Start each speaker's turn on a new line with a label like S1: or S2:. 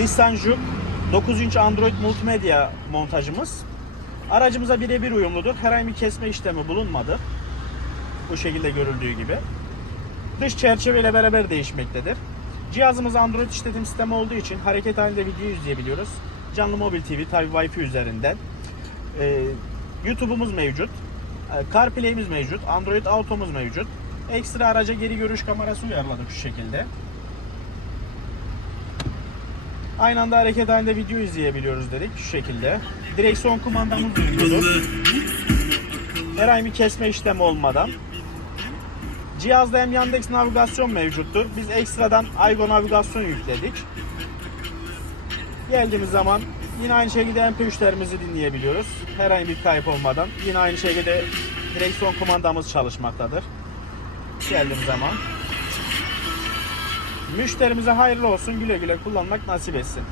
S1: Nissan Juke 9 inç Android multimedya montajımız. Aracımıza birebir uyumludur. Herhangi bir kesme işlemi bulunmadı. Bu şekilde görüldüğü gibi. Dış çerçeve ile beraber değişmektedir. Cihazımız Android işletim sistemi olduğu için hareket halinde video izleyebiliyoruz. Canlı Mobil TV, tabi Wi-Fi üzerinden. Ee, YouTube'umuz mevcut. Ee, CarPlay'imiz mevcut. Android Auto'muz mevcut. Ekstra araca geri görüş kamerası uyarladık şu şekilde. Aynı anda hareket halinde video izleyebiliyoruz dedik şu şekilde. Direksiyon kumandamız uyumludur. Herhangi bir kesme işlemi olmadan. Cihazda hem Yandex navigasyon mevcuttur. Biz ekstradan Aygo navigasyon yükledik. Geldiğimiz zaman yine aynı şekilde MP3'lerimizi dinleyebiliyoruz. Herhangi bir kayıp olmadan. Yine aynı şekilde direksiyon kumandamız çalışmaktadır. Geldiğimiz zaman. Müşterimize hayırlı olsun güle güle
S2: kullanmak nasip etsin.